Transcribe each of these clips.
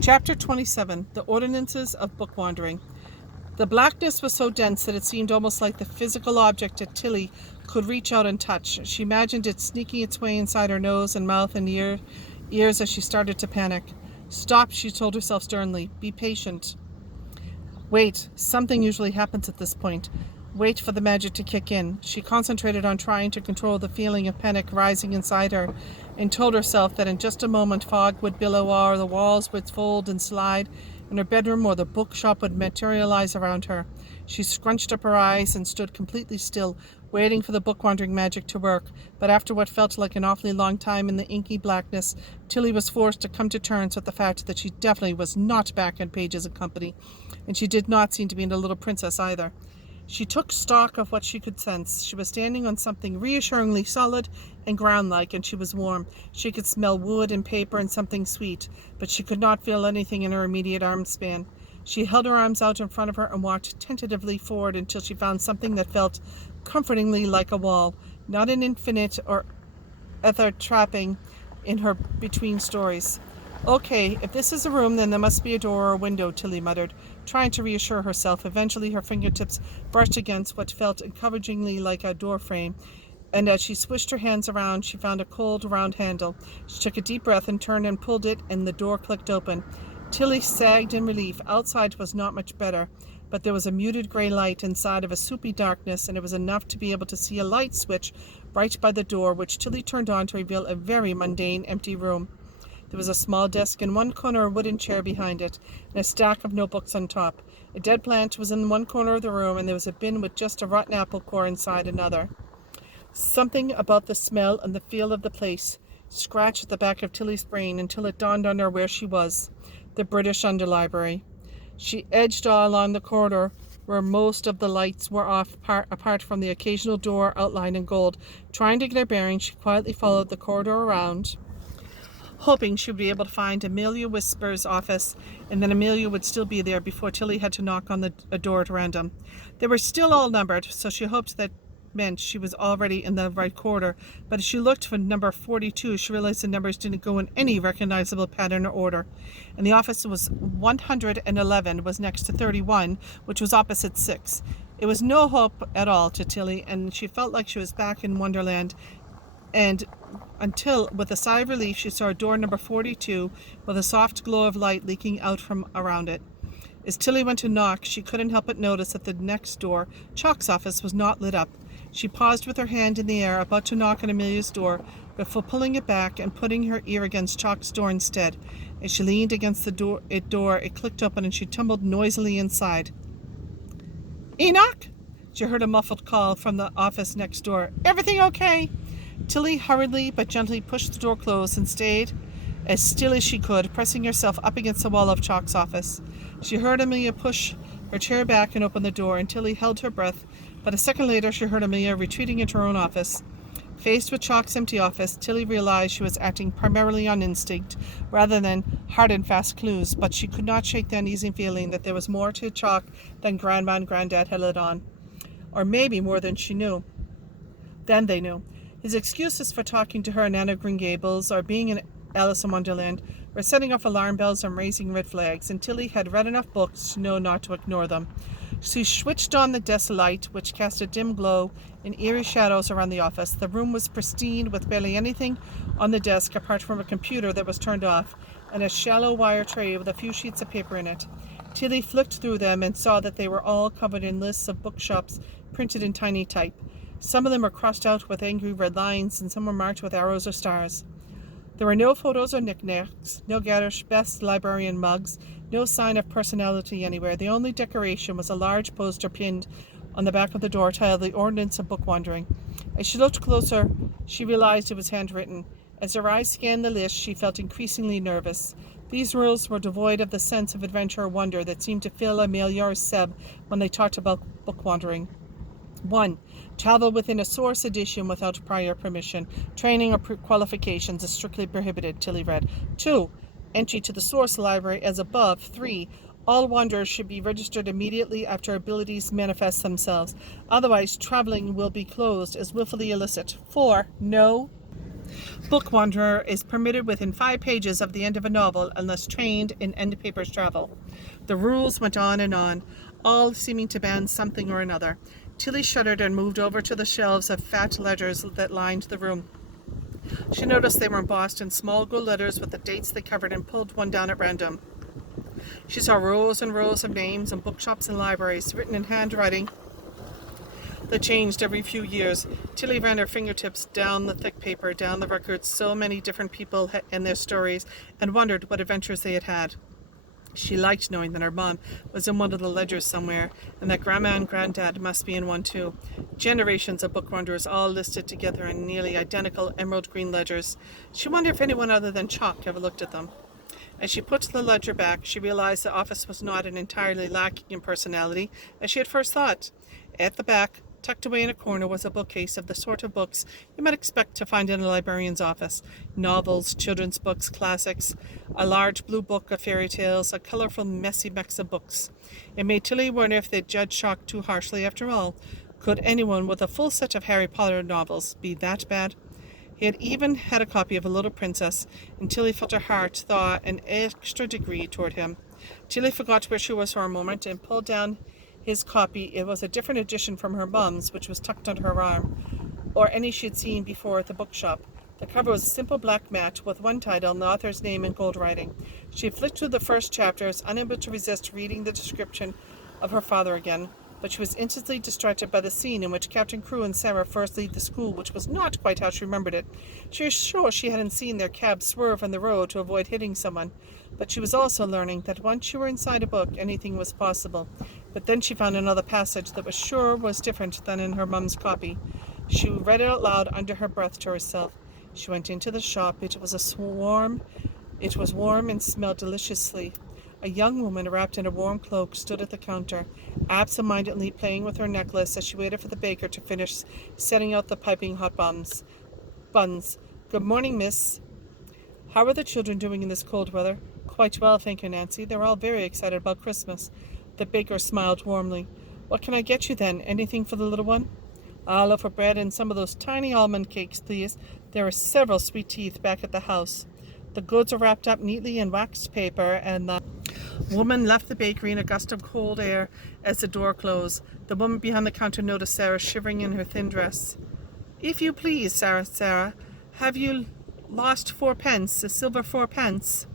Chapter 27. The Ordinances of Book Wandering. The blackness was so dense that it seemed almost like the physical object that Tilly could reach out and touch. She imagined it sneaking its way inside her nose and mouth and ears as she started to panic. Stop, she told herself sternly. Be patient. Wait, something usually happens at this point. Wait for the magic to kick in. She concentrated on trying to control the feeling of panic rising inside her and told herself that in just a moment fog would billow or the walls would fold and slide in her bedroom or the bookshop would materialize around her. She scrunched up her eyes and stood completely still, waiting for the book-wandering magic to work. But after what felt like an awfully long time in the inky blackness, Tilly was forced to come to terms with the fact that she definitely was not back in Pages and Company, and she did not seem to be in The Little Princess either. She took stock of what she could sense. She was standing on something reassuringly solid and ground-like, and she was warm. She could smell wood and paper and something sweet, but she could not feel anything in her immediate arm span. She held her arms out in front of her and walked tentatively forward until she found something that felt comfortingly like a wall, not an infinite or other trapping in her between stories. Okay, if this is a room, then there must be a door or a window, Tilly muttered, trying to reassure herself. Eventually her fingertips brushed against what felt encouragingly like a door frame, and as she swished her hands around, she found a cold, round handle. She took a deep breath and turned and pulled it, and the door clicked open. Tilly sagged in relief. Outside was not much better, but there was a muted gray light inside of a soupy darkness, and it was enough to be able to see a light switch right by the door, which Tilly turned on to reveal a very mundane, empty room. There was a small desk in one corner, a wooden chair behind it, and a stack of notebooks on top. A dead plant was in one corner of the room, and there was a bin with just a rotten apple core inside another. Something about the smell and the feel of the place scratched at the back of Tilly's brain until it dawned on her where she was, the British Underlibrary. She edged along the corridor where most of the lights were off, apart from the occasional door outlined in gold. Trying to get her bearings, she quietly followed the corridor around, hoping she would be able to find Amelia Whisper's office, and then Amelia would still be there before Tilly had to knock on a door at random. They were still all numbered, so she hoped that meant she was already in the right quarter, but as she looked for number 42, she realized the numbers didn't go in any recognizable pattern or order, and the office was 111 was next to 31, which was opposite 6. It was no hope at all to Tilly, and she felt like she was back in Wonderland, and until, with a sigh of relief, she saw door number 42 with a soft glow of light leaking out from around it. As Tilly went to knock, she couldn't help but notice that the next door, Chalk's office, was not lit up. She paused with her hand in the air, about to knock on Amelia's door, before pulling it back and putting her ear against Chalk's door instead. As she leaned against the door, it clicked open and she tumbled noisily inside. "Enoch!" She heard a muffled call from the office next door. "Everything okay?" Tilly hurriedly but gently pushed the door closed and stayed as still as she could, pressing herself up against the wall of Chalk's office. She heard Amelia push her chair back and open the door, and Tilly held her breath, but a second later she heard Amelia retreating into her own office. Faced with Chalk's empty office, Tilly realized she was acting primarily on instinct rather than hard and fast clues, but she could not shake the uneasy feeling that there was more to Chalk than Grandma and Granddad had let on. Or maybe more than they knew. His excuses for talking to her in Anne of Green Gables, or being in Alice in Wonderland, were setting off alarm bells and raising red flags, and Tilly had read enough books to know not to ignore them. She switched on the desk light, which cast a dim glow in eerie shadows around the office. The room was pristine, with barely anything on the desk apart from a computer that was turned off, and a shallow wire tray with a few sheets of paper in it. Tilly flicked through them and saw that they were all covered in lists of bookshops printed in tiny type. Some of them were crossed out with angry red lines, and some were marked with arrows or stars. There were no photos or knickknacks, no garish best librarian mugs, no sign of personality anywhere. The only decoration was a large poster pinned on the back of the door titled "The Ordinance of Book Wandering." As she looked closer, she realized it was handwritten. As her eyes scanned the list, she felt increasingly nervous. These rules were devoid of the sense of adventure or wonder that seemed to fill Amelia or Seb when they talked about book wandering. 1. Travel within a source edition without prior permission. Training or qualifications is strictly prohibited, Tilly read. 2. Entry to the source library as above. 3. All wanderers should be registered immediately after abilities manifest themselves. Otherwise, traveling will be closed as willfully illicit. 4. No Bookwanderer is permitted within 5 pages of the end of a novel unless trained in end papers travel. The rules went on, all seeming to ban something or another. Tilly shuddered and moved over to the shelves of fat ledgers that lined the room. She noticed they were embossed in small gold letters with the dates they covered and pulled one down at random. She saw rows and rows of names and bookshops and libraries written in handwriting that changed every few years. Tilly ran her fingertips down the thick paper, down the records, so many different people and their stories, and wondered what adventures they had had. She liked knowing that her mom was in one of the ledgers somewhere, and that Grandma and Granddad must be in one too. Generations of bookwanderers all listed together in nearly identical emerald green ledgers. She wondered if anyone other than Chalk ever looked at them. As she put the ledger back, she realized the office was not entirely lacking in personality, as she had first thought. At the back, tucked away in a corner, was a bookcase of the sort of books you might expect to find in a librarian's office. Novels, children's books, classics, a large blue book of fairy tales, a colorful, messy mix of books. It made Tilly wonder if they'd judged Chalk too harshly after all. Could anyone with a full set of Harry Potter novels be that bad? He had even had a copy of A Little Princess, and Tilly felt her heart thaw an extra degree toward him. Tilly forgot where she was for a moment and pulled down his copy. It was a different edition from her mum's, which was tucked under her arm, or any she had seen before at the bookshop. The cover was a simple black mat with one title and the author's name in gold writing. She flicked through the first chapters, unable to resist reading the description of her father again, but she was instantly distracted by the scene in which Captain Crewe and Sarah first leave the school, which was not quite how she remembered it. She was sure she hadn't seen their cab swerve on the road to avoid hitting someone, but she was also learning that once you were inside a book, anything was possible. But then she found another passage that was sure was different than in her mum's copy. She read it out loud under her breath to herself. She went into the shop. It was warm and smelled deliciously. A young woman wrapped in a warm cloak stood at the counter, absent-mindedly playing with her necklace as she waited for the baker to finish setting out the piping hot buns. Good morning, miss. How are the children doing in this cold weather? Quite well, thank you, Nancy. They're all very excited about Christmas. The baker smiled warmly. What can I get you then? Anything for the little one? A loaf of bread and some of those tiny almond cakes, please. There are several sweet teeth back at the house. The goods are wrapped up neatly in waxed paper, and the woman left the bakery in a gust of cold air as the door closed. The woman behind the counter noticed Sarah shivering in her thin dress. If you please, Sarah, have you lost 4 pence, a silver 4 pence?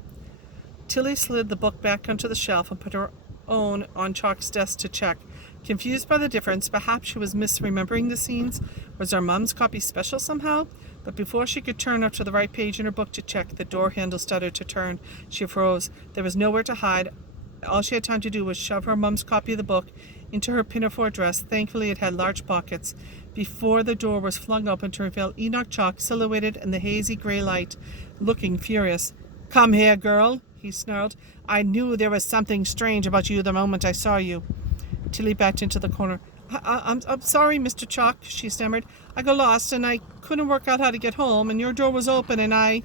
Tilly slid the book back onto the shelf and put her own on Chalk's desk to check. Confused by the difference, perhaps she was misremembering the scenes. Was her mum's copy special somehow? But before she could turn up to the right page in her book to check, the door handle started to turn. She froze. There was nowhere to hide. All she had time to do was shove her mum's copy of the book into her pinafore dress. Thankfully, it had large pockets. Before the door was flung open to reveal Enoch Chalk silhouetted in the hazy gray light, looking furious. Come here, girl, he snarled. I knew there was something strange about you the moment I saw you. Tilly backed into the corner. I'm sorry, Mr. Chalk, she stammered. I got lost and I couldn't work out how to get home, and your door was open and I...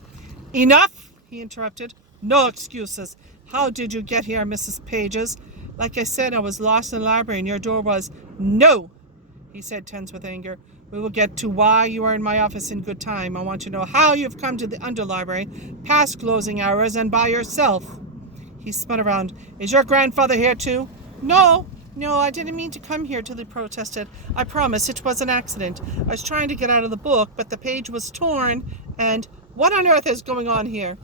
Enough, he interrupted. No excuses. How did you get here, Mrs. Pages? Like I said, I was lost in the library and your door was... No, he said, tense with anger. We will get to why you are in my office in good time. I want to know how you've come to the underlibrary past closing hours and by yourself. He spun around. Is your grandfather here too? No, I didn't mean to come here, Tilly protested. I promise it was an accident. I was trying to get out of the book, but the page was torn, and... What on earth is going on here?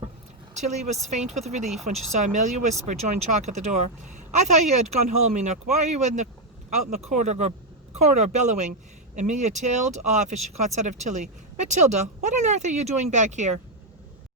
Tilly was faint with relief when she saw Amelia Whisper join Chalk at the door. I thought you had gone home, Enoch. Why are you out in the corridor bellowing? Amelia tailed off as she caught sight of Tilly. Matilda, what on earth are you doing back here?